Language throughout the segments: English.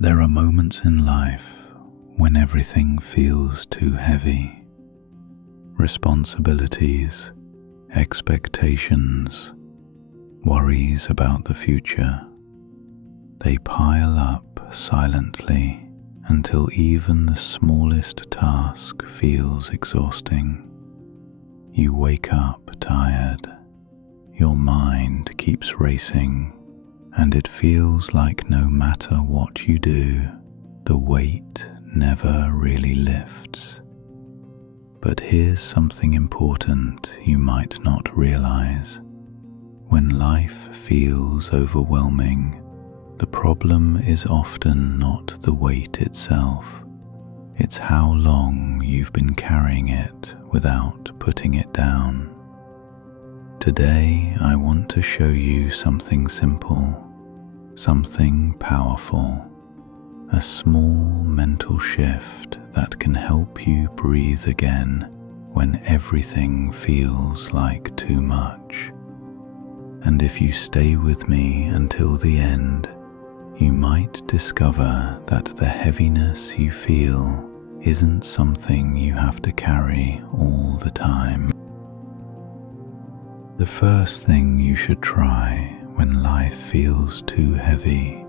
There are moments in life when everything feels too heavy. Responsibilities, expectations, worries about the future. They pile up silently until even the smallest task feels exhausting. You wake up tired, your mind keeps racing, and it feels like no matter what you do, the weight never really lifts. But here's something important you might not realize. When life feels overwhelming, the problem is often not the weight itself. It's how long you've been carrying it without putting it down. Today, I want to show you something simple, something powerful, a small mental shift that can help you breathe again when everything feels like too much. And if you stay with me until the end, you might discover that the heaviness you feel isn't something you have to carry all the time. The first thing you should try when life feels too heavy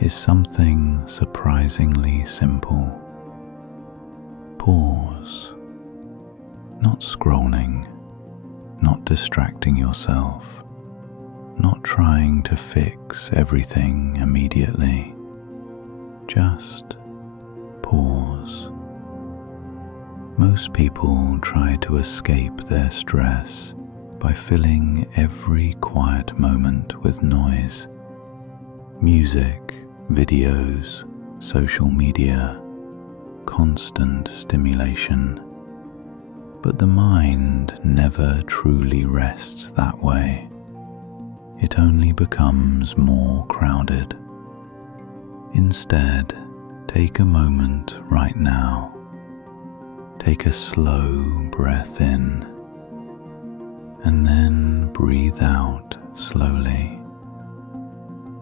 is something surprisingly simple. Pause. Not scrolling, not distracting yourself, not trying to fix everything immediately. Just pause. Most people try to escape their stress by filling every quiet moment with noise. Music, videos, social media, constant stimulation. But the mind never truly rests that way. It only becomes more crowded. Instead, take a moment right now. Take a slow breath in, and then breathe out slowly.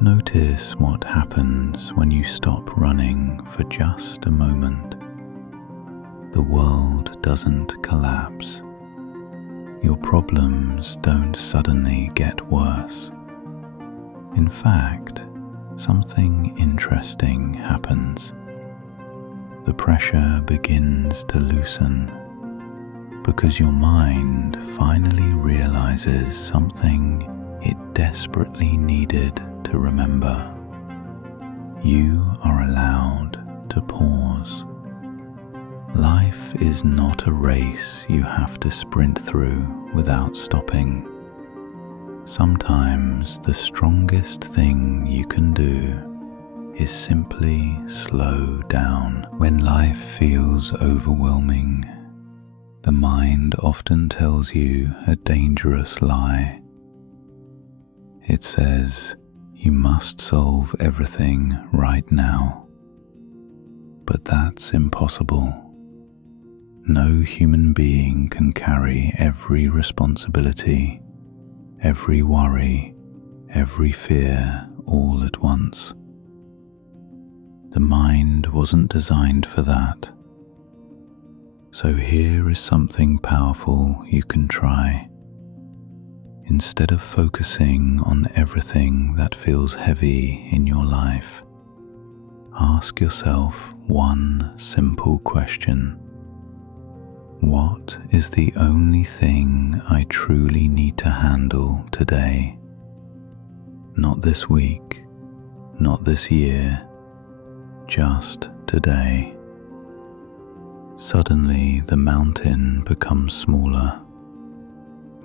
Notice what happens when you stop running for just a moment. The world doesn't collapse. Your problems don't suddenly get worse. In fact, something interesting happens. The pressure begins to loosen because your mind finally realizes something it desperately needed to remember. You are allowed to pause. Life is not a race you have to sprint through without stopping. Sometimes the strongest thing you can do is simply slow down. When life feels overwhelming, the mind often tells you a dangerous lie. It says you must solve everything right now. But that's impossible. No human being can carry every responsibility, every worry, every fear all at once. The mind wasn't designed for that. So here is something powerful you can try. Instead of focusing on everything that feels heavy in your life, ask yourself one simple question. What is the only thing I truly need to handle today? Not this week, not this year, just today. Suddenly the mountain becomes smaller.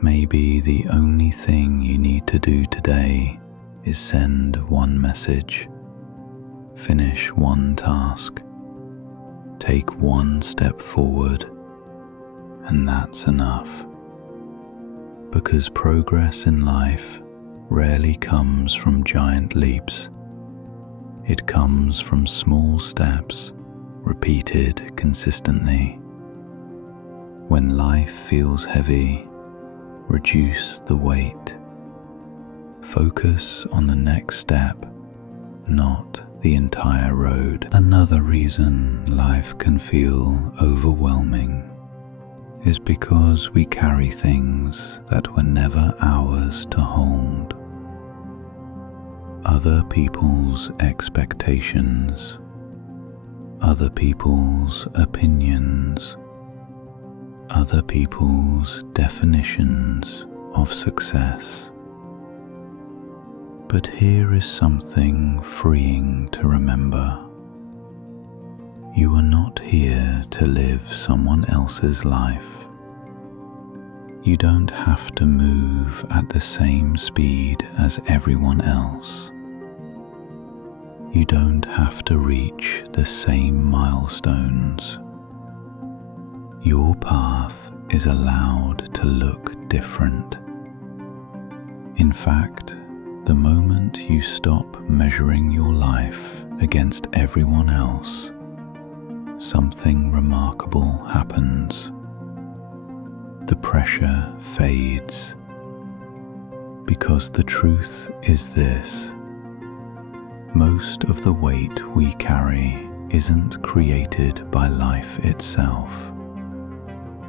Maybe the only thing you need to do today is send one message, finish one task, take one step forward, and that's enough. Because progress in life rarely comes from giant leaps. It comes from small steps repeated consistently. When life feels heavy, reduce the weight. Focus on the next step not the entire road. Another reason life can feel overwhelming is because we carry things that were never ours to hold. Other people's expectations, other people's opinions, other people's definitions of success. But here is something freeing to remember. You are not here to live someone else's life. You don't have to move at the same speed as everyone else. You don't have to reach the same milestones. Your path is allowed to look different. In fact, the moment you stop measuring your life against everyone else, something remarkable happens. The pressure fades, because the truth is this: most of the weight we carry isn't created by life itself.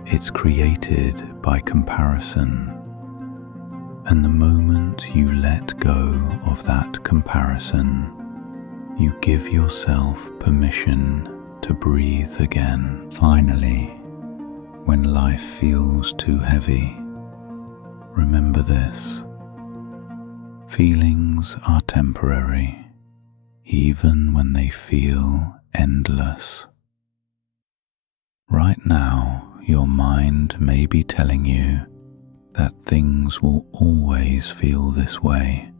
It's created by comparison, and the moment you let go of that comparison, you give yourself permission to breathe again. Finally, when life feels too heavy, remember this: feelings are temporary, even when they feel endless. Right now, your mind may be telling you that things will always feel this way,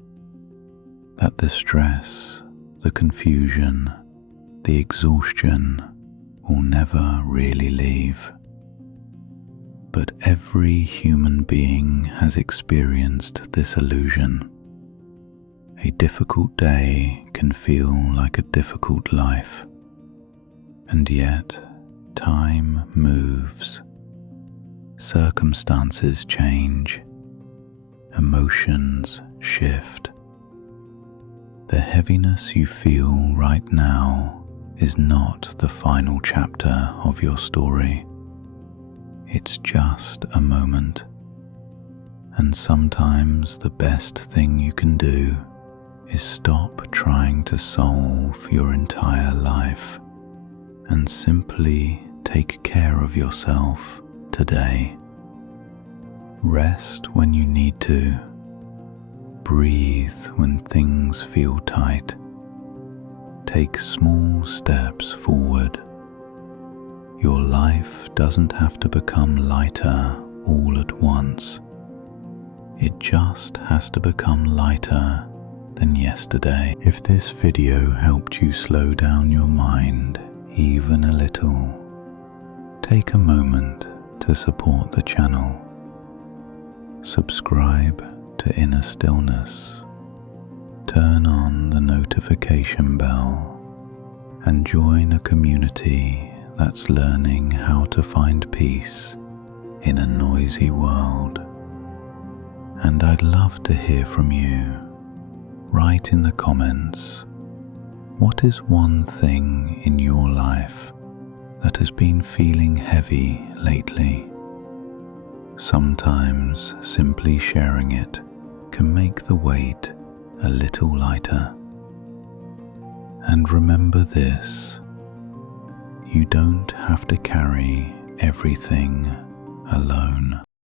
that the stress, the confusion, the exhaustion will never really leave. But every human being has experienced this illusion. A difficult day can feel like a difficult life, and yet time moves. Circumstances change, emotions shift. The heaviness you feel right now is not the final chapter of your story. It's just a moment, and sometimes the best thing you can do is stop trying to solve your entire life and simply take care of yourself today. Rest when you need to. Breathe when things feel tight. Take small steps forward. Your life doesn't have to become lighter all at once. It just has to become lighter than yesterday. If this video helped you slow down your mind even a little, take a moment to support the channel. Subscribe to Inner Stillness. Turn on the notification bell and join a community that's learning how to find peace in a noisy world. And I'd love to hear from you. Write in the comments, what is one thing in your life that has been feeling heavy lately? Sometimes simply sharing it can make the weight a little lighter. And remember this: you don't have to carry everything alone.